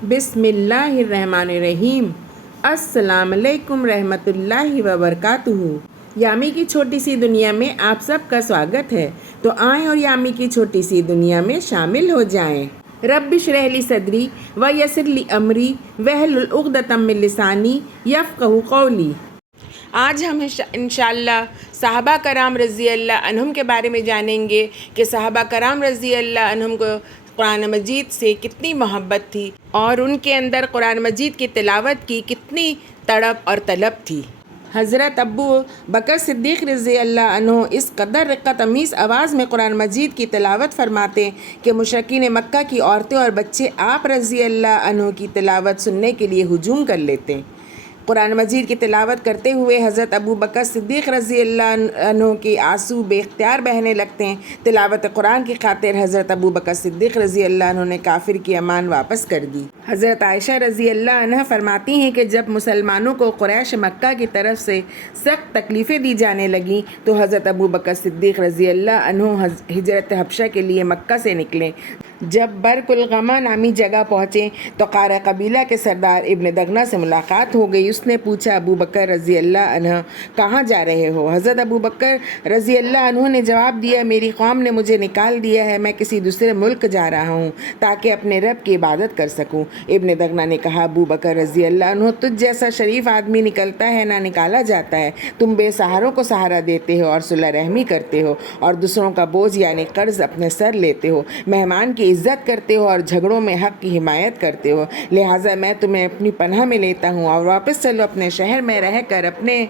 بسم اللہ الرحمن الرحیم۔ السلام علیکم رحمۃ اللہ وبرکاتہ۔ یامی کی چھوٹی سی دنیا میں آپ سب کا سواگت ہے، تو آئیں اور یامی کی چھوٹی سی دنیا میں شامل ہو جائیں۔ رب اشرح لی صدری ویسر لی امری واحلل عقدۃ من لسانی یفقہوا قولی۔ آج ہم انشاءاللہ صحابہ کرام رضی اللہ عنہم کے بارے میں جانیں گے کہ صحابہ کرام رضی اللہ عنہم کو قرآن مجید سے کتنی محبت تھی اور ان کے اندر قرآن مجید کی تلاوت کی کتنی تڑپ اور طلب تھی۔ حضرت ابو بکر صدیق رضی اللہ عنہ اس قدر رقت امیز آواز میں قرآن مجید کی تلاوت فرماتے کہ مشرکین مکہ کی عورتیں اور بچے آپ رضی اللہ عنہ کی تلاوت سننے کے لیے ہجوم کر لیتے۔ قرآن مجید کی تلاوت کرتے ہوئے حضرت ابو بکر صدیق رضی اللہ عنہ کے آنسو بے اختیار بہنے لگتے ہیں۔ تلاوت قرآن کی خاطر حضرت ابو بکر صدیق رضی اللہ عنہ نے کافر کی امان واپس کر دی۔ حضرت عائشہ رضی اللہ عنہ فرماتی ہیں کہ جب مسلمانوں کو قریش مکہ کی طرف سے سخت تکلیفیں دی جانے لگیں تو حضرت ابو بکر صدیق رضی اللہ عنہ ہجرت حبشہ کے لیے مکہ سے نکلے۔ جب برق الغمہ نامی جگہ پہنچے تو قارہ قبیلہ کے سردار ابن دغنہ سے ملاقات ہو گئی۔ اس نے پوچھا، ابو بکر رضی اللہ عنہ کہاں جا رہے ہو؟ حضرت ابو بکر رضی اللہ عنہ نے جواب دیا، میری قوم نے مجھے نکال دیا ہے، میں کسی دوسرے ملک جا رہا ہوں تاکہ اپنے رب کی عبادت کر سکوں۔ ابن دغنہ نے کہا، ابو بکر رضی اللہ عنہ تجھ جیسا شریف آدمی نکلتا ہے نہ نکالا جاتا ہے، تم بے سہاروں کو سہارا دیتے ہو اور صلح رحمی کرتے ہو اور دوسروں کا بوجھ یعنی قرض اپنے سر لیتے ہو، مہمان کی عزت کرتے ہو اور جھگڑوں میں حق کی حمایت کرتے ہو، لہٰذا میں تمہیں اپنی پناہ میں لیتا ہوں اور واپس چلو، اپنے شہر میں رہ کر اپنے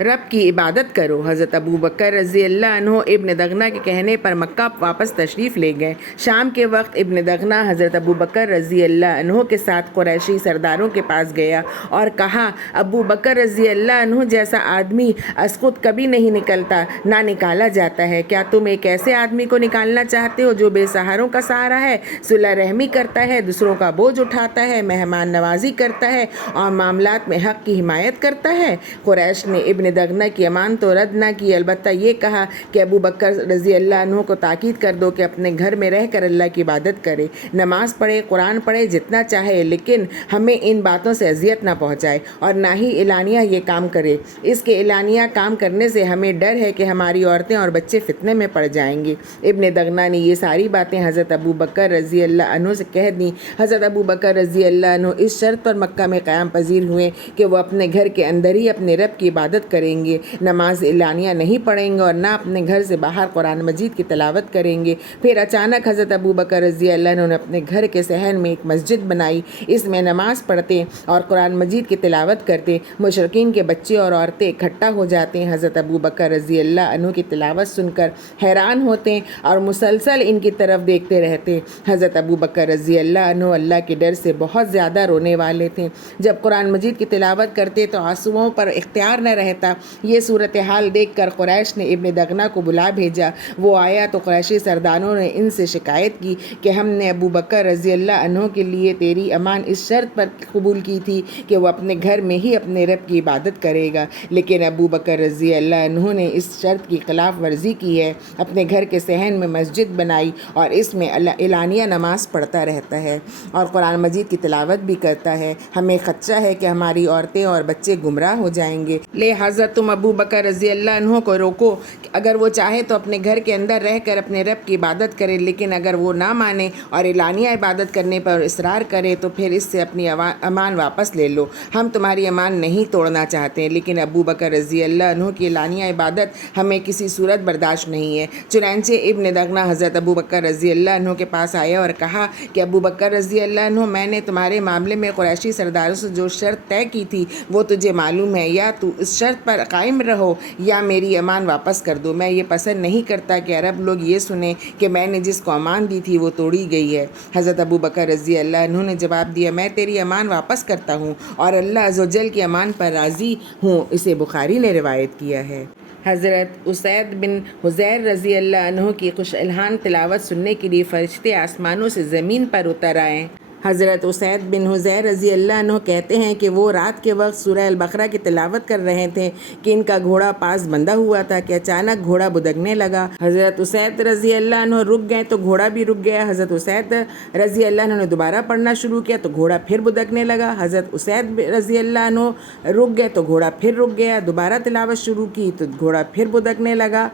رب کی عبادت کرو۔ حضرت ابو بکر رضی اللہ عنہ ابن دغنہ کے کہنے پر مکہ واپس تشریف لے گئے۔ شام کے وقت ابن دغنہ حضرت ابو بکر رضی اللہ عنہ کے ساتھ قریشی سرداروں کے پاس گیا اور کہا، ابو بکر رضی اللہ عنہ جیسا آدمی از خود کبھی نہیں نکلتا نہ نکالا جاتا ہے، کیا تم ایک ایسے آدمی کو نکالنا چاہتے ہو جو بے سہاروں کا سہارا ہے، صلح رحمی کرتا ہے، دوسروں کا بوجھ اٹھاتا ہے، مہمان نوازی کرتا ہے اور معاملات میں حق کی حمایت کرتا ہے؟ قریش نے ابن دغنہ کی امان تو رد نہ کی، البتہ یہ کہا کہ ابو بکر رضی اللہ عنہ کو تاکید کر دو کہ اپنے گھر میں رہ کر اللہ کی عبادت کرے، نماز پڑھے، قرآن پڑھے جتنا چاہے، لیکن ہمیں ان باتوں سے اذیت نہ پہنچائے اور نہ ہی اعلانیہ یہ کام کرے۔ اس کے اعلانیہ کام کرنے سے ہمیں ڈر ہے کہ ہماری عورتیں اور بچے فتنے میں پڑ جائیں گے۔ ابن دغنہ نے یہ ساری باتیں حضرت ابو بکر رضی اللہ عنہ سے کہہ دیں۔ حضرت ابو بکر رضی اللہ عنہ اس شرط پر مکہ میں قیام پذیر ہوئے کہ وہ اپنے گھر کے اندر ہی اپنے رب کی عبادت کریں گے، نماز اعلانیہ نہیں پڑھیں گے اور نہ اپنے گھر سے باہر قرآن مجید کی تلاوت کریں گے۔ پھر اچانک حضرت ابو بکر رضی اللہ عنہ نے اپنے گھر کے صحن میں ایک مسجد بنائی، اس میں نماز پڑھتے اور قرآن مجید کی تلاوت کرتے، مشرکین کے بچے اور عورتیں اکٹھا ہو جاتے ہیں، حضرت ابو بکر رضی اللہ عنہ کی تلاوت سن کر حیران ہوتے ہیں اور مسلسل ان کی طرف دیکھتے رہتے۔ حضرت ابو بکر رضی اللہ عنہ اللہ کے ڈر سے بہت زیادہ رونے والے تھے، جب قرآن مجید کی تلاوت کرتے تو آنسوؤں پر اختیار نہ رہتا۔ یہ صورتحال دیکھ کر قریش نے ابن دغنہ کو بلا بھیجا، وہ آیا تو قریشی سرداروں نے ان سے شکایت کی کہ ہم نے ابو بکر رضی اللہ عنہ کے لیے تیری امان اس شرط پر قبول کی تھی کہ وہ اپنے گھر میں ہی اپنے رب کی عبادت کرے گا، لیکن ابو بکر رضی اللہ عنہ نے اس شرط کی خلاف ورزی کی ہے، اپنے گھر کے صحن میں مسجد بنائی اور اس میں اعلانیہ نماز پڑھتا رہتا ہے اور قرآن مجید کی تلاوت بھی کرتا ہے، ہمیں خدشہ ہے کہ ہماری عورتیں اور بچے گمراہ ہو جائیں گے، لہٰذا تم ابو بکر رضی اللہ عنہ کو روکو، اگر وہ چاہے تو اپنے گھر کے اندر رہ کر اپنے رب کی عبادت کرے، لیکن اگر وہ نہ مانے اور اعلانیہ عبادت کرنے پر اصرار کرے تو پھر اس سے اپنی امان واپس لے لو، ہم تمہاری امان نہیں توڑنا چاہتے، لیکن ابو بکر رضی اللہ عنہ کی اعلانیہ عبادت ہمیں کسی صورت برداشت نہیں ہے۔ چنانچہ ابن دغنہ حضرت ابو بکر رضی اللہ عنہ کے پاس آیا اور کہا کہ ابو بکر رضی اللہ عنہ، میں نے تمہارے معاملے میں قریشی سرداروں سے جو شرط طے کی تھی وہ تجھے معلوم ہے، یا تو اس شرط پر قائم رہو یا میری امان واپس کر دو، میں یہ پسند نہیں کرتا کہ عرب لوگ یہ سنیں کہ میں نے جس کو امان دی تھی وہ توڑی گئی ہے۔ حضرت ابو بکر رضی اللہ عنہ نے جواب دیا، میں تیری امان واپس کرتا ہوں اور اللہ عز و جل کی امان پر راضی ہوں، اسے بخاری نے روایت کیا ہے۔ حضرت اسید بن حضیر رضی اللہ عنہ کی خوش الحان تلاوت سننے کے لیے فرشتے آسمانوں سے زمین پر اتر آئے۔ حضرت اسید بن حضیر رضی اللہ عنہ کہتے ہیں کہ وہ رات کے وقت سورہ البقرہ کی تلاوت کر رہے تھے کہ ان کا گھوڑا پاس بندھا ہوا تھا کہ اچانک گھوڑا بدکنے لگا۔ حضرت اسید رضی اللہ عنہ رک گئے تو گھوڑا بھی رک گیا۔ حضرت اسید رضی اللہ عنہ نے دوبارہ پڑھنا شروع کیا تو گھوڑا پھر بدکنے لگا۔ حضرت اسید رضی اللہ عنہ رک گئے تو گھوڑا پھر رک گیا۔ دوبارہ تلاوت شروع کی تو گھوڑا پھر بدکنے لگا۔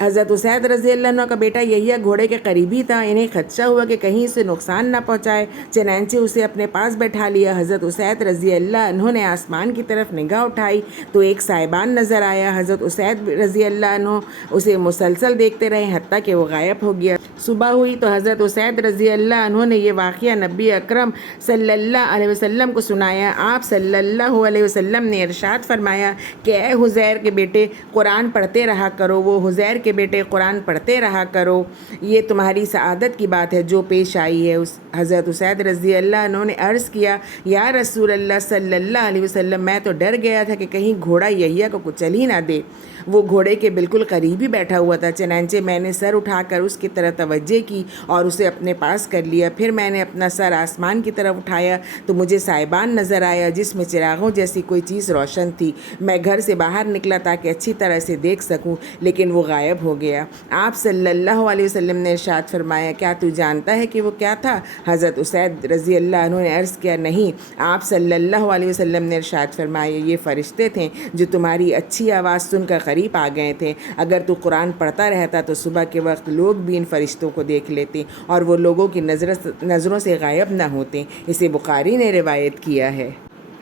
حضرت اسید رضی اللہ عنہ کا بیٹا یحییٰ گھوڑے کے قریبی تھا۔ انہیں خدشہ ہوا کہ کہیں اسے نقصان نہ پہنچائے، چنانچہ اسے اپنے پاس بیٹھا لیا۔ حضرت اسید رضی اللہ عنہ نے آسمان کی طرف نگاہ اٹھائی تو ایک سائبان نظر آیا۔ حضرت اسید رضی اللہ عنہ اسے مسلسل دیکھتے رہے حتیٰ کہ وہ غائب ہو گیا۔ صبح ہوئی تو حضرت اسید رضی اللہ عنہ نے یہ واقعہ نبی اکرم صلی اللہ علیہ وسلم کو سنایا۔ آپ صلی اللہ علیہ وسلم نے ارشاد فرمایا کہ اے حذیر کے بیٹے، قرآن پڑھتے رہا کرو۔ وہ حذیر کے بیٹے قرآن پڑھتے رہا کرو، یہ تمہاری سعادت کی بات ہے جو پیش آئی ہے۔ حضرت اسید رضی اللہ عنہ نے عرض کیا، یا رسول اللہ صلی اللہ علیہ وسلم، میں تو ڈر گیا تھا کہ کہیں گھوڑا یحییٰ کو کچل ہی نہ دے۔ وہ گھوڑے کے بالکل قریب ہی بیٹھا ہوا تھا، چنانچہ میں نے سر اٹھا کر اس کی طرف توجہ کی اور اسے اپنے پاس کر لیا۔ پھر میں نے اپنا سر آسمان کی طرف اٹھایا تو مجھے سائبان نظر آیا جس میں چراغوں جیسی کوئی چیز روشن تھی۔ میں گھر سے باہر نکلا تاکہ اچھی طرح سے دیکھ سکوں، لیکن وہ غائب ہو گیا۔ آپ صلی اللہ علیہ وسلم نے ارشاد فرمایا، کیا تو جانتا ہے کہ وہ کیا تھا؟ حضرت اسید رضی اللہ عنہ نے عرض کیا، نہیں۔ آپ صلی اللہ علیہ وسلم نے ارشاد فرمایا، یہ فرشتے تھے جو تمہاری اچھی آواز سن کر قریب آ گئے تھے۔ اگر تو قرآن پڑھتا رہتا تو صبح کے وقت لوگ بھی ان فرشتوں کو دیکھ لیتے اور وہ لوگوں کی نظروں سے غائب نہ ہوتے۔ اسے بخاری نے روایت کیا ہے۔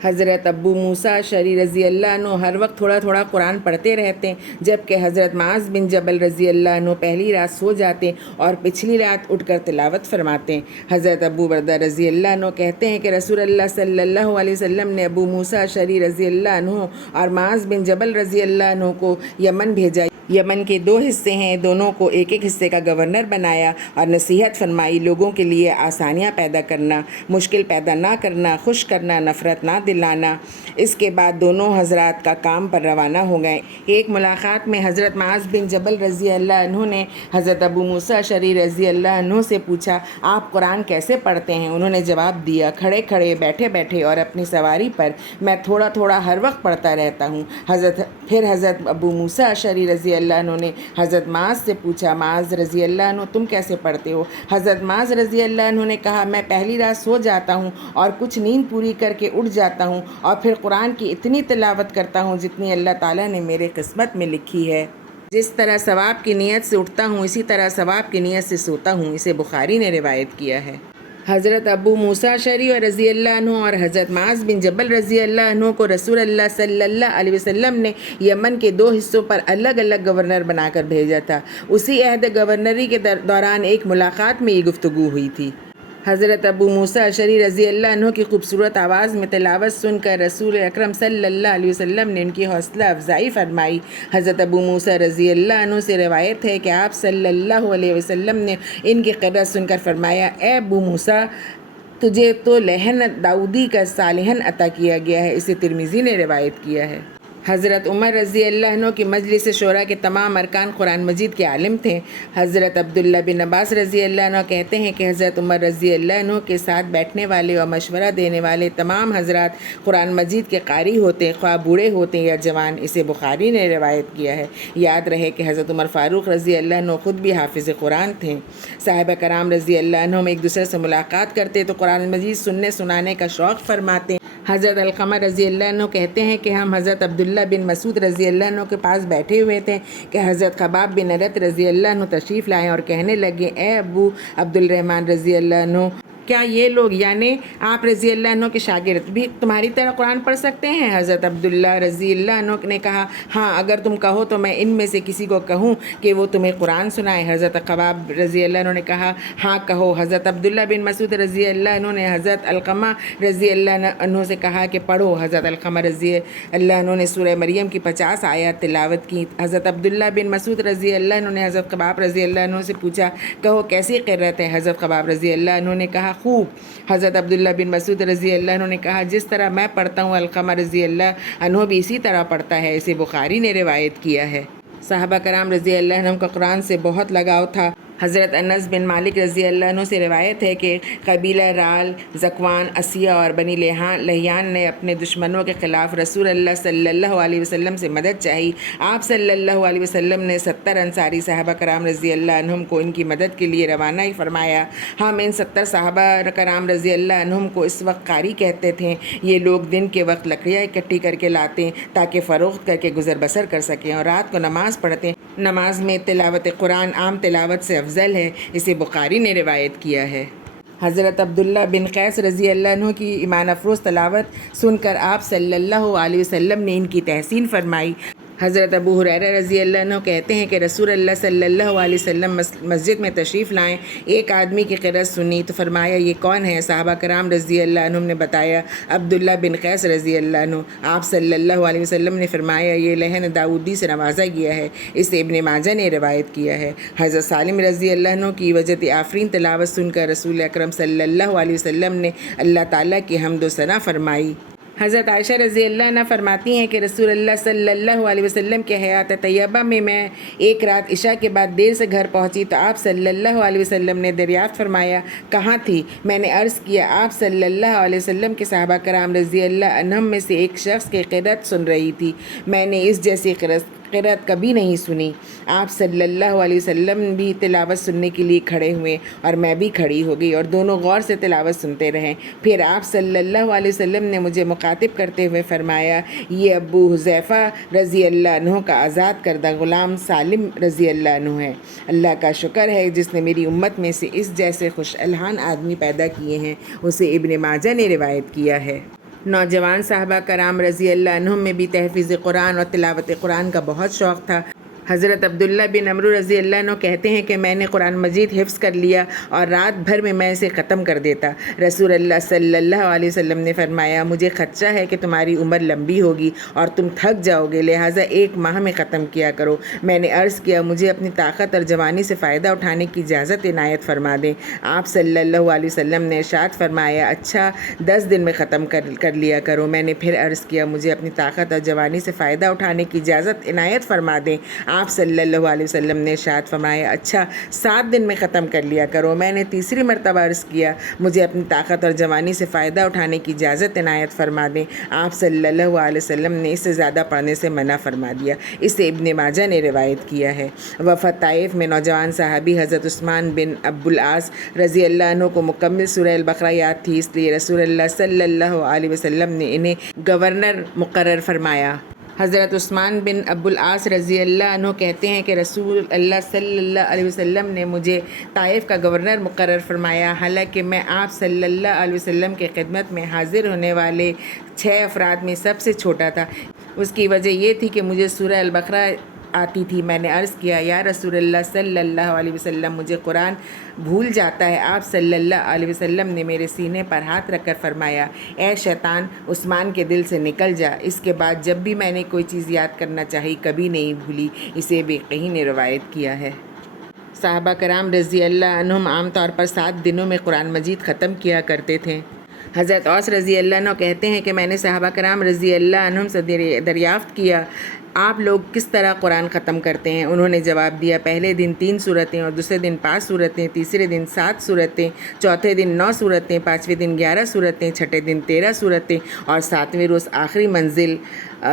حضرت ابو موسیٰ اشعری رضی اللہ عنہ ہر وقت تھوڑا تھوڑا قرآن پڑھتے رہتے، جبکہ حضرت معاذ بن جبل رضی اللہ عنہ پہلی رات سو جاتے اور پچھلی رات اٹھ کر تلاوت فرماتے۔ حضرت ابو بردہ رضی اللہ عنہ کہتے ہیں کہ رسول اللہ صلی اللہ علیہ وسلم نے ابو موسیٰ اشعری رضی اللہ عنہ اور معاذ بن جبل رضی اللہ عنہ کو یمن بھیجا۔ یمن کے 2 حصے ہیں، دونوں کو ایک ایک حصے کا گورنر بنایا اور نصیحت فرمائی، لوگوں کے لیے آسانیاں پیدا کرنا، مشکل پیدا نہ کرنا، خوش کرنا، نفرت نہ دلانا۔ اس کے بعد دونوں حضرات کا کام پر روانہ ہو گئے۔ ایک ملاقات میں حضرت معاذ بن جبل رضی اللہ عنہ نے حضرت ابو موسیٰ اشعری رضی اللہ عنہ سے پوچھا، آپ قرآن کیسے پڑھتے ہیں؟ انہوں نے جواب دیا، کھڑے کھڑے، بیٹھے بیٹھے اور اپنی سواری پر، میں تھوڑا تھوڑا ہر وقت پڑھتا رہتا ہوں۔ پھر حضرت ابو موسیٰ اشعری رضی اللہ عنہ نے حضرت معاذ سے پوچھا، معاذ رضی اللہ عنہ، تم کیسے پڑھتے ہو؟ حضرت معاذ رضی اللہ عنہ نے کہا، میں پہلی رات سو جاتا ہوں اور کچھ نیند پوری کر کے اٹھ جاتا ہوں اور پھر قرآن کی اتنی تلاوت کرتا ہوں جتنی اللہ تعالیٰ نے میرے قسمت میں لکھی ہے۔ جس طرح ثواب کی نیت سے اٹھتا ہوں اسی طرح ثواب کی نیت سے سوتا ہوں۔ اسے بخاری نے روایت کیا ہے۔ حضرت ابو موسیٰ اشعری رضی اللہ عنہ اور حضرت معاذ بن جبل رضی اللہ عنہ کو رسول اللہ صلی اللہ علیہ وسلم نے یمن کے 2 حصوں پر الگ الگ گورنر بنا کر بھیجا تھا۔ اسی عہد گورنری کے دوران ایک ملاقات میں یہ گفتگو ہوئی تھی۔ حضرت ابو موسیٰ اشعری رضی اللہ عنہ کی خوبصورت آواز میں تلاوت سن کر رسول اکرم صلی اللہ علیہ وسلم نے ان کی حوصلہ افزائی فرمائی۔ حضرت ابو موسیٰ رضی اللہ عنہ سے روایت ہے کہ آپ صلی اللہ علیہ وسلم نے ان کی قرأت سن کر فرمایا، اے ابو موسیٰ، تجھے تو لہن داؤدی کا صالحن عطا کیا گیا ہے۔ اسے ترمذی نے روایت کیا ہے۔ حضرت عمر رضی اللہ عنہ کی مجلس شورا کے تمام ارکان قرآن مجید کے عالم تھے۔ حضرت عبداللہ بن عباس رضی اللہ عنہ کہتے ہیں کہ حضرت عمر رضی اللہ عنہ کے ساتھ بیٹھنے والے اور مشورہ دینے والے تمام حضرات قرآن مجید کے قاری ہوتے، خواہ بوڑھے ہوتے یا جوان۔ اسے بخاری نے روایت کیا ہے۔ یاد رہے کہ حضرت عمر فاروق رضی اللہ عنہ خود بھی حافظ قرآن تھے۔ صحابہ کرام رضی اللہ عنہ میں ایک دوسرے سے ملاقات کرتے تو قرآن مجید سننے سنانے کا شوق فرماتے۔ حضرت علقمہ رضی اللہ عنہ کہتے ہیں کہ ہم حضرت عبداللہ بن مسعود رضی اللہ عنہ کے پاس بیٹھے ہوئے تھے کہ حضرت خباب بن ارت رضی اللہ عنہ تشریف لائے اور کہنے لگے، اے ابو عبد الرحمن رضی اللہ عنہ، کیا یہ لوگ یعنی آپ رضی اللہ عنہ کے شاگرد بھی تمہاری طرح قرآن پڑھ سکتے ہیں؟ حضرت عبداللہ رضی اللہ عنہ نے کہا، ہاں، اگر تم کہو تو میں ان میں سے کسی کو کہوں کہ وہ تمہیں قرآن سنائے۔ حضرت خباب رضی اللہ عنہ نے کہا، ہاں کہو۔ حضرت عبداللہ بن مسعود رضی اللہ عنہ نے حضرت علقمہ رضی اللہ عنہ سے کہا کہ پڑھو۔ حضرت علقمہ رضی اللہ عنہ نے سورہ مریم کی 50 آیات تلاوت کی۔ حضرت عبداللہ بن مسعود رضی اللہ عنہ نے حضرت خباب رضی اللہ عنہ سے پوچھا، کہو کیسی قرأت ہے؟ حضرت خباب رضی اللہ عنہ نے کہا، خوب۔ حضرت عبداللہ بن مسعود رضی اللہ عنہ نے کہا، جس طرح میں پڑھتا ہوں علقمہ رضی اللہ عنہ بھی اسی طرح پڑھتا ہے۔ اسے بخاری نے روایت کیا ہے۔ صحابہ کرام رضی اللہ عنہ کا قرآن سے بہت لگاؤ تھا۔ حضرت انس بن مالک رضی اللہ عنہ سے روایت ہے کہ قبیلہ رال، زکوان، اسیہ اور بنی لحیان نے اپنے دشمنوں کے خلاف رسول اللہ صلی اللہ علیہ وسلم سے مدد چاہی۔ آپ صلی اللہ علیہ وسلم نے 70 انصاری صحابہ کرام رضی اللہ عنہم کو ان کی مدد کے لیے روانہ ہی فرمایا۔ ہم ان 70 صحابہ کرام رضی اللہ عنہم کو اس وقت قاری کہتے تھے۔ یہ لوگ دن کے وقت لکڑیاں اکٹھی کر کے لاتے تاکہ فروخت کر کے گزر بسر کر سکیں، اور رات کو نماز پڑھتے۔ نماز میں تلاوت قرآن عام تلاوت سے افضل ہے، اسے بخاری نے روایت کیا ہے۔ حضرت عبداللہ بن قیس رضی اللہ عنہ کی ایمان افروز تلاوت سن کر آپ صلی اللہ علیہ وسلم نے ان کی تحسین فرمائی۔ حضرت ابو ہریرہ رضی اللہ عنہ کہتے ہیں کہ رسول اللہ صلی اللہ علیہ وسلم مسجد میں تشریف لائیں، ایک آدمی کی قرأت سنی تو فرمایا یہ کون ہے؟ صحابہ کرام رضی اللہ عنہ نے بتایا عبداللہ بن قیس رضی اللہ عنہ۔ آپ صلی اللہ علیہ وسلم نے فرمایا یہ لحن داؤدی سے نوازا گیا ہے، اسے ابن ماجہ نے روایت کیا ہے۔ حضرت سالم رضی اللہ عنہ کی وجد آفرین تلاوت سن کر رسول اکرم صلی اللہ علیہ وسلم نے اللہ تعالیٰ کی حمد و ثنا فرمائی۔ حضرت عائشہ رضی اللہ عنہ فرماتی ہیں کہ رسول اللہ صلی اللہ علیہ وسلم کے حیات طیبہ میں ایک رات عشاء کے بعد دیر سے گھر پہنچی تو آپ صلی اللہ علیہ وسلم نے دریافت فرمایا کہاں تھی؟ میں نے عرض کیا آپ صلی اللہ علیہ وسلم کے صحابہ کرام رضی اللہ عنہم میں سے ایک شخص کی قرأت سن رہی تھی، میں نے اس جیسی قرأت کبھی نہیں سنی۔ آپ صلی اللہ علیہ وسلم بھی تلاوت سننے کے لیے کھڑے ہوئے اور میں بھی کھڑی ہو گئی اور دونوں غور سے تلاوت سنتے رہے۔ پھر آپ صلی اللہ علیہ وسلم نے مجھے مخاطب کرتے ہوئے فرمایا یہ ابو حذیفہ رضی اللہ عنہ کا آزاد کردہ غلام سالم رضی اللہ عنہ ہے۔ اللہ کا شکر ہے جس نے میری امت میں سے اس جیسے خوش الحان آدمی پیدا کیے ہیں، اسے ابن ماجہ نے روایت کیا ہے۔ نوجوان صحابہ کرام رضی اللہ عنہم میں بھی تحفیظ قرآن اور تلاوت قرآن کا بہت شوق تھا۔ حضرت عبداللہ بن عمرو رضی اللہ عنہ کہتے ہیں کہ میں نے قرآن مجید حفظ کر لیا اور رات بھر میں اسے ختم کر دیتا۔ رسول اللہ صلی اللہ علیہ وسلم نے فرمایا مجھے خدشہ ہے کہ تمہاری عمر لمبی ہوگی اور تم تھک جاؤ گے، لہٰذا 1 ماہ میں ختم کیا کرو۔ میں نے عرض کیا مجھے اپنی طاقت اور جوانی سے فائدہ اٹھانے کی اجازت عنایت فرما دیں۔ آپ صلی اللہ علیہ وسلم نے ارشاد فرمایا اچھا 10 دن میں ختم کر لیا کرو۔ میں نے پھر عرض کیا مجھے اپنی طاقت اور جوانی سے فائدہ اٹھانے کی اجازت عنایت فرما دیں۔ آپ صلی اللہ علیہ وسلم نے ارشاد فرمایا اچھا 7 دن میں ختم کر لیا کرو۔ میں نے تیسری مرتبہ عرض کیا مجھے اپنی طاقت اور جوانی سے فائدہ اٹھانے کی اجازت عنایت فرما دیں۔ آپ صلی اللہ علیہ وسلم نے اس سے زیادہ پڑھنے سے منع فرما دیا، اسے ابن ماجہ نے روایت کیا ہے۔ وفد طائف میں نوجوان صحابی حضرت عثمان بن ابو العاص رضی اللہ عنہ کو مکمل سورہ البقرہ یاد تھی، اس لیے رسول اللہ صلی اللہ علیہ وسلم نے انہیں گورنر مقرر فرمایا۔ حضرت عثمان بن ابو العاص رضی اللہ عنہ کہتے ہیں کہ رسول اللہ صلی اللہ علیہ وسلم نے مجھے طائف کا گورنر مقرر فرمایا، حالانکہ میں آپ صلی اللہ علیہ وسلم کے خدمت میں حاضر ہونے والے 6 افراد میں سب سے چھوٹا تھا۔ اس کی وجہ یہ تھی کہ مجھے سورہ البقرہ آتی تھی۔ میں نے عرض کیا یا رسول اللہ صلی اللہ علیہ وسلم مجھے قرآن بھول جاتا ہے۔ آپ صلی اللہ علیہ وسلم نے میرے سینے پر ہاتھ رکھ کر فرمایا اے شیطان عثمان کے دل سے نکل جا۔ اس کے بعد جب بھی میں نے کوئی چیز یاد کرنا چاہی کبھی نہیں بھولی، اسے بیقی نے روایت کیا ہے۔ صحابہ کرام رضی اللہ عنہم عام طور پر 7 دنوں میں قرآن مجید ختم کیا کرتے تھے۔ حضرت اوس رضی اللہ عنہ کہتے ہیں کہ میں نے صحابہ کرام رضی اللہ عنہم سے دریافت کیا آپ لوگ کس طرح قرآن ختم کرتے ہیں؟ انہوں نے جواب دیا پہلے دن 3 سورتیں اور دوسرے دن 5 سورتیں، تیسرے دن 7 سورتیں، چوتھے دن 9 سورتیں، 5ویں دن 11 سورتیں، چھٹے دن 13 سورتیں اور 7ویں روز آخری منزل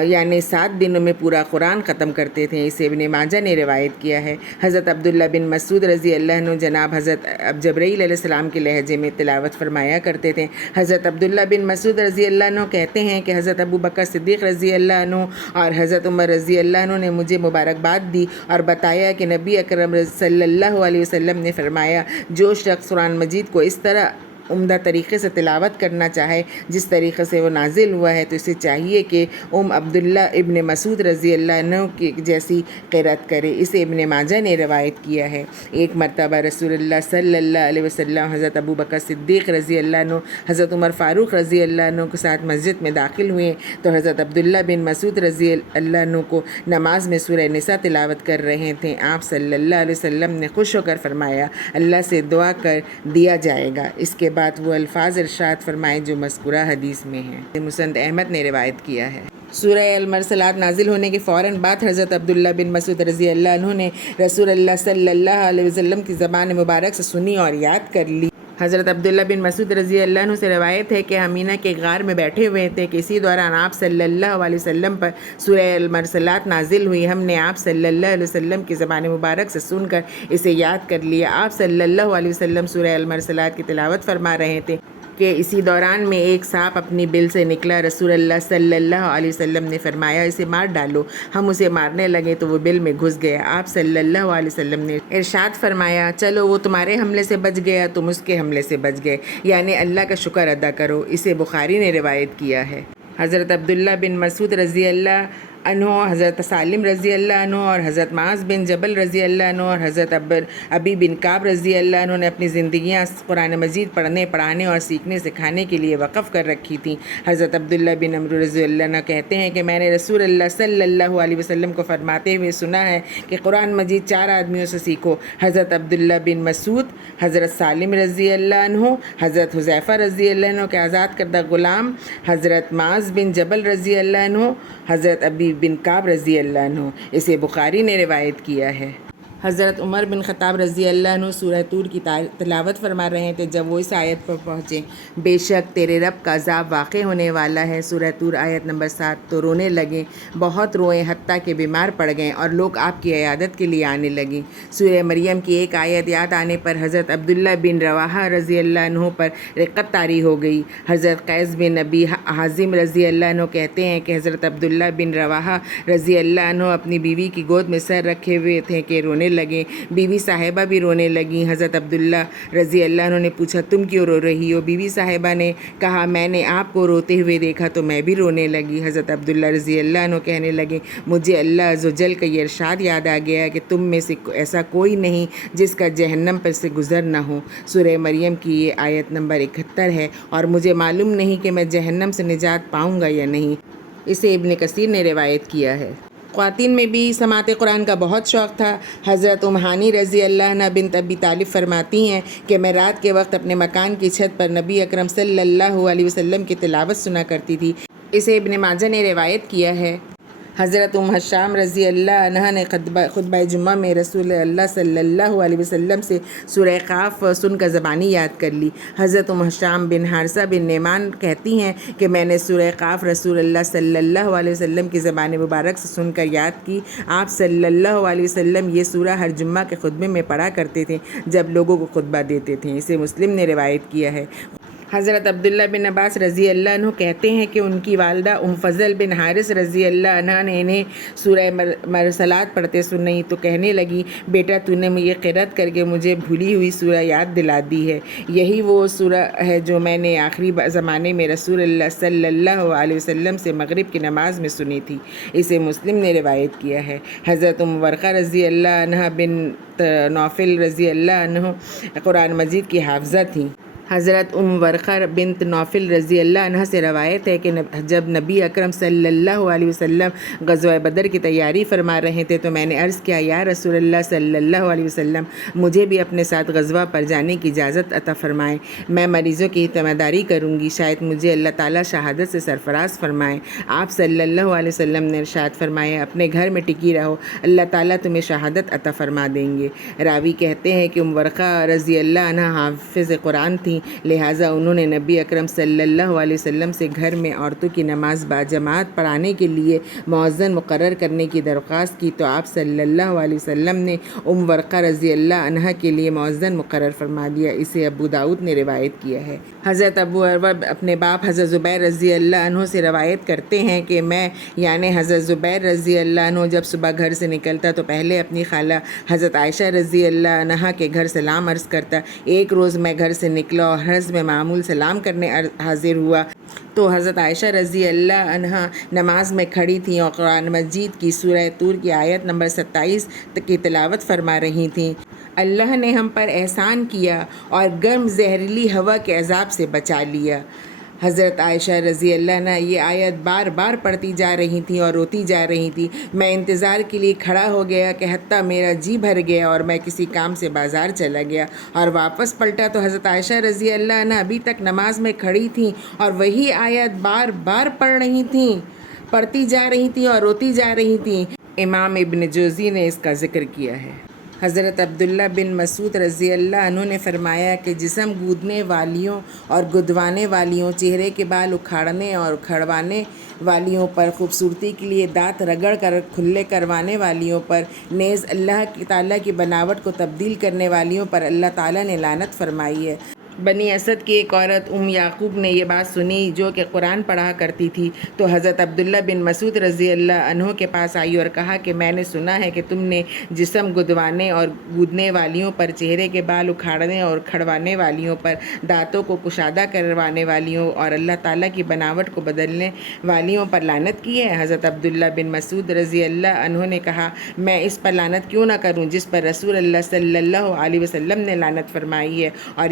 یعنی 7 دنوں میں پورا قرآن ختم کرتے تھے، اسے ابن ماجہ نے روایت کیا ہے۔ حضرت عبداللہ بن مسعود رضی اللہ عنہ جناب حضرت جبرائیل علیہ السلام کے لہجے میں تلاوت فرمایا کرتے تھے۔ حضرت عبداللہ بن مسعود رضی اللہ عنہ کہتے ہیں کہ حضرت ابو بکر صدیق رضی اللہ عنہ اور حضرت عمر رضی اللہ عنہ نے مجھے مبارکباد دی اور بتایا کہ نبی اکرم صلی اللہ علیہ وسلم نے فرمایا جو شخص قرآن مجید کو اس طرح عمدہ طریقے سے تلاوت کرنا چاہے جس طریقے سے وہ نازل ہوا ہے تو اسے چاہیے کہ عبداللہ ابن مسعود رضی اللہ عنہ کی جیسی قرأت کرے، اسے ابن ماجہ نے روایت کیا ہے۔ ایک مرتبہ رسول اللہ صلی اللہ علیہ وسلم حضرت ابو بکر صدیق رضی اللہ عنہ حضرت عمر فاروق رضی اللہ عنہ کے ساتھ مسجد میں داخل ہوئے تو حضرت عبداللہ بن مسعود رضی اللہ عنہ کو نماز میں سورہ نساء تلاوت کر رہے تھے۔ آپ صلی اللہ علیہ وسلم نے خوش ہو کر فرمایا اللہ سے دعا کر دیا جائے گا، اس کے بعد وہ الفاظ ارشاد فرمائے جو مذکورہ حدیث میں ہیں۔ مسند احمد نے روایت کیا ہے۔ سورہ المرسلات نازل ہونے کے فوراً بعد حضرت عبداللہ بن مسعود رضی اللہ عنہ نے رسول اللہ صلی اللہ علیہ وسلم کی زبان مبارک سے سنی اور یاد کر لی۔ حضرت عبداللہ بن مسعود رضی اللہ عنہ سے روایت ہے کہ ہم مینا کے غار میں بیٹھے ہوئے تھے کہ اسی دوران آپ صلی اللہ علیہ وسلم پر سورہ المرسلات نازل ہوئی۔ ہم نے آپ صلی اللہ علیہ وسلم کی زبان مبارک سے سن کر اسے یاد کر لیا۔ آپ صلی اللہ علیہ وسلم سورہ المرسلات کی تلاوت فرما رہے تھے کہ اسی دوران میں ایک سانپ اپنی بل سے نکلا۔ رسول اللہ صلی اللہ علیہ وسلم نے فرمایا اسے مار ڈالو۔ ہم اسے مارنے لگے تو وہ بل میں گھس گیا۔ آپ صلی اللہ علیہ وسلم نے ارشاد فرمایا چلو وہ تمہارے حملے سے بچ گیا تم اس کے حملے سے بچ گئے، یعنی اللہ کا شکر ادا کرو۔ اسے بخاری نے روایت کیا ہے۔ حضرت عبداللہ بن مسعود رضی اللہ عنہ، حضرت سالم رضی اللہ عنہ اور حضرت معاذ بن جبل رضی اللہ عنہ اور حضرت ابی بن کعب رضی اللہ عنہ نے اپنی زندگیاں قرآن مجید پڑھنے، پڑھانے اور سیکھنے سکھانے کے لیے وقف کر رکھی تھیں۔ حضرت عبداللہ بن عمرو رضی اللہ عنہ کہتے ہیں کہ میں نے رسول اللہ صلی اللہ علیہ وسلم کو فرماتے ہوئے سنا ہے کہ قرآن مجید 4 آدمیوں سے سیکھو: حضرت عبداللہ بن مسعود، حضرت سالم رضی اللہ عنہ، حضرت حذیفہ رضی اللہ عنہ کے آزاد کردہ غلام، حضرت معاذ بن جبل رضی اللہ عنہ، حضرت ابی بن کعب رضی اللہ عنہ۔ اسے بخاری نے روایت کیا ہے۔ حضرت عمر بن خطاب رضی اللہ عنہ سورہ طور کی تلاوت فرما رہے تھے جب وہ اس آیت پر پہنچے: بے شک تیرے رب کا عذاب واقع ہونے والا ہے، سورہ طور آیت نمبر 7۔ تو رونے لگے، بہت روئے، حتیٰ کہ بیمار پڑ گئے اور لوگ آپ کی عیادت کے لیے آنے لگے۔ سورہ مریم کی ایک آیت یاد آنے پر حضرت عبداللہ بن رواحہ رضی اللہ عنہ پر رقت طاری ہو گئی۔ حضرت قیس بن نبی حازم رضی اللہ عنہ کہتے ہیں کہ حضرت عبداللہ بن رواحہ رضی اللہ عنہ اپنی بیوی کی گود میں سر رکھے ہوئے تھے کہ رونے لگے۔ بیوی صاحبہ بھی رونے لگیں۔ حضرت عبداللہ رضی اللہ عنہ نے پوچھا تم کیوں رو رہی ہو؟ بیوی صاحبہ نے کہا میں نے آپ کو روتے ہوئے دیکھا تو میں بھی رونے لگی۔ حضرت عبداللہ رضی اللہ عنہ کہنے لگے مجھے اللہ عز و جل کا یہ ارشاد یاد آ گیا کہ تم میں سے ایسا کوئی نہیں جس کا جہنم پر سے گزر نہ ہو۔ سورہ مریم کی یہ آیت نمبر 71 ہے اور مجھے معلوم نہیں کہ میں جہنم سے نجات پاؤں گا یا نہیں۔ اسے ابن کثیر نے روایت کیا ہے۔ خواتین میں بھی سماعت قرآن کا بہت شوق تھا۔ حضرت ام ہانی رضی اللہ عنہ بنت ابی طالب فرماتی ہیں کہ میں رات کے وقت اپنے مکان کی چھت پر نبی اکرم صلی اللہ علیہ وسلم کی تلاوت سنا کرتی تھی۔ اسے ابن ماجہ نے روایت کیا ہے۔ حضرت ام حشام رضی اللہ عنہ نے خطبہ جمعہ میں رسول اللہ صلی اللہ علیہ وسلم سے سورہ قاف سن کر زبانی یاد کر لی۔ حضرت ام حشام بن حارثہ بن نعمان کہتی ہیں کہ میں نے سورہ قاف رسول اللہ صلی اللہ علیہ وسلم کی زبان مبارک سے سن کر یاد کی۔ آپ صلی اللہ علیہ وسلم یہ سورہ ہر جمعہ کے خطبے میں پڑھا کرتے تھے جب لوگوں کو خطبہ دیتے تھے۔ اسے مسلم نے روایت کیا ہے۔ حضرت عبداللہ بن عباس رضی اللہ عنہ کہتے ہیں کہ ان کی والدہ ام فضل بن حارث رضی اللہ عنہ نے انہیں سورہ مرسلات پڑھتے سنی تو کہنے لگی بیٹا تو نے یہ قرأت کر کے مجھے بھولی ہوئی سورہ یاد دلا دی ہے۔ یہی وہ سورہ ہے جو میں نے آخری زمانے میں رسول اللہ صلی اللہ علیہ وسلم سے مغرب کی نماز میں سنی تھی۔ اسے مسلم نے روایت کیا ہے۔ حضرت ام ورقہ رضی اللہ عنہ بنت نوفل رضی اللہ عنہ قرآن مجید کی حافظہ تھیں۔ حضرت ام ورقہ بنت نوفل رضی اللہ عنہ سے روایت ہے کہ جب نبی اکرم صلی اللہ علیہ وسلم غزوہ بدر کی تیاری فرما رہے تھے تو میں نے عرض کیا یا رسول اللہ صلی اللہ علیہ وسلم مجھے بھی اپنے ساتھ غزوہ پر جانے کی اجازت عطا فرمائیں، میں مریضوں کی تیمارداری کروں گی، شاید مجھے اللہ تعالیٰ شہادت سے سرفراز فرمائیں۔ آپ صلی اللہ علیہ وسلم نے ارشاد فرمایا اپنے گھر میں ٹکی رہو، اللہ تعالیٰ تمہیں شہادت عطا فرما دیں گے۔ راوی کہتے ہیں کہ ام ورقہ رضی اللہ عنہ حافظ قرآن تھیں، لہٰذا انہوں نے نبی اکرم صلی اللہ علیہ وسلم سے گھر میں عورتوں کی نماز باجماعت پڑھانے کے لیے مؤذن مقرر کرنے کی درخواست کی تو آپ صلی اللہ علیہ وسلم نے ام ورقہ رضی اللہ عنہ کے لیے مؤذن مقرر فرما دیا۔ اسے ابو داؤد نے روایت کیا ہے۔ حضرت ابو عروہ اپنے باپ حضرت زبیر رضی اللہ عنہ سے روایت کرتے ہیں کہ میں یعنی حضرت زبیر رضی اللہ عنہ جب صبح گھر سے نکلتا تو پہلے اپنی خالہ حضرت عائشہ رضی اللہ عنہ کے گھر سلام عرض کرتا۔ ایک روز میں گھر سے نکلا اور حرض میں معمول سلام کرنے حاضر ہوا تو حضرت عائشہ رضی اللہ عنہ نماز میں کھڑی تھیں اور قرآن مجید کی سورہ طور کی آیت نمبر 27 کی تلاوت فرما رہی تھیں۔ اللہ نے ہم پر احسان کیا اور گرم زہریلی ہوا کے عذاب سے بچا لیا۔ حضرت عائشہ رضی اللہ عنہ یہ آیت بار بار پڑھتی جا رہی تھیں اور روتی جا رہی تھیں۔ میں انتظار کے لیے کھڑا ہو گیا کہ حتیٰ میرا جی بھر گیا اور میں کسی کام سے بازار چلا گیا اور واپس پلٹا تو حضرت عائشہ رضی اللہ عنہ ابھی تک نماز میں کھڑی تھیں اور وہی آیت بار بار پڑھ رہی تھیں۔ پڑھتی جا رہی تھیں اور روتی جا رہی تھیں۔ امام ابن جوزی نے اس کا ذکر کیا ہے۔ حضرت عبداللہ بن مسعود رضی اللہ عنہ نے فرمایا کہ جسم گودنے والیوں اور گدوانے والیوں، چہرے کے بال اکھاڑنے اور اکھڑوانے والیوں پر، خوبصورتی کے لیے دانت رگڑ کر کھلے کروانے والیوں پر، نیز اللہ تعالیٰ کی بناوٹ کو تبدیل کرنے والیوں پر اللہ تعالیٰ نے لعنت فرمائی ہے۔ بنی اسد کی ایک عورت یعقوب نے یہ بات سنی جو کہ قرآن پڑھا کرتی تھی، تو حضرت عبداللہ بن مسعود رضی اللہ عنہ کے پاس آئی اور کہا کہ میں نے سنا ہے کہ تم نے جسم گدوانے اور گودنے والیوں پر، چہرے کے بال اکھاڑنے اور کھڑوانے والیوں پر، دانتوں کو کشادہ کروانے والیوں اور اللہ تعالیٰ کی بناوٹ کو بدلنے والیوں پر لعنت کی ہے۔ حضرت عبداللہ بن مسعود رضی اللہ عنہ نے کہا، میں اس پر لعنت کیوں نہ کروں جس پر رسول اللہ صلی اللہ علیہ وسلم نے لعنت فرمائی ہے، اور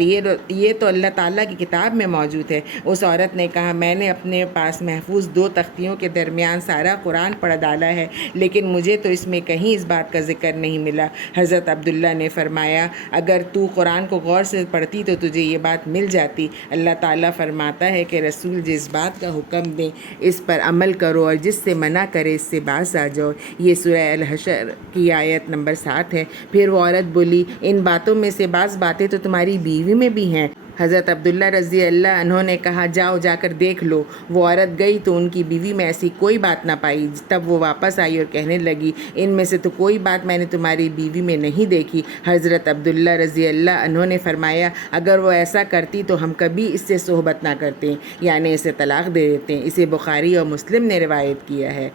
یہ تو اللہ تعالیٰ کی کتاب میں موجود ہے۔ اس عورت نے کہا، میں نے اپنے پاس محفوظ 2 تختیوں کے درمیان سارا قرآن پڑھ ڈالا ہے، لیکن مجھے تو اس میں کہیں اس بات کا ذکر نہیں ملا۔ حضرت عبداللہ نے فرمایا، اگر تو قرآن کو غور سے پڑھتی تو تجھے یہ بات مل جاتی۔ اللہ تعالیٰ فرماتا ہے کہ رسول جس بات کا حکم دیں اس پر عمل کرو، اور جس سے منع کرے اس سے باز آ جاؤ۔ یہ سورہ الحشر کی آیت نمبر 7 ہے۔ پھر وہ عورت بولی، ان باتوں میں سے بعض باتیں تو تمہاری بیوی میں بھی ہیں۔ حضرت عبداللہ رضی اللہ عنہ نے کہا، جاؤ جا کر دیکھ لو۔ وہ عورت گئی تو ان کی بیوی میں ایسی کوئی بات نہ پائی۔ تب وہ واپس آئی اور کہنے لگی، ان میں سے تو کوئی بات میں نے تمہاری بیوی میں نہیں دیکھی۔ حضرت عبداللہ رضی اللہ عنہ نے فرمایا، اگر وہ ایسا کرتی تو ہم کبھی اس سے صحبت نہ کرتے، یعنی اسے طلاق دے دیتے۔ اسے بخاری اور مسلم نے روایت کیا ہے۔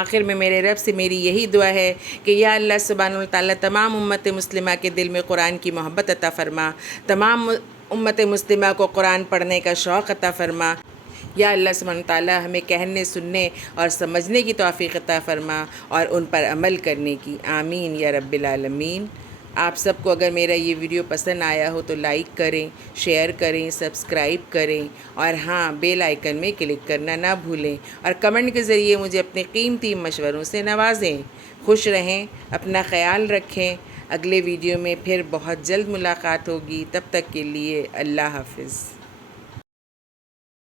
آخر میں میرے رب سے میری یہی دعا ہے کہ یا اللہ سبحانہ وتعالیٰ تمام امت مسلمہ کے دل میں قرآن کی محبت عطا فرما، تمام امت مسلمہ کو قرآن پڑھنے کا شوق عطا فرما۔ یا اللہ سبحانہ وتعالیٰ ہمیں کہنے، سننے اور سمجھنے کی توفیق عطا فرما اور ان پر عمل کرنے کی۔ آمین یا رب العالمین۔ آپ سب کو اگر میرا یہ ویڈیو پسند آیا ہو تو لائک کریں، شیئر کریں، سبسکرائب کریں، اور ہاں بیل آئیکن میں کلک کرنا نہ بھولیں، اور کمنٹ کے ذریعے مجھے اپنے قیمتی مشوروں سے نوازیں۔ خوش رہیں، اپنا خیال رکھیں۔ اگلے ویڈیو میں پھر بہت جلد ملاقات ہوگی، تب تک کے لیے اللہ حافظ۔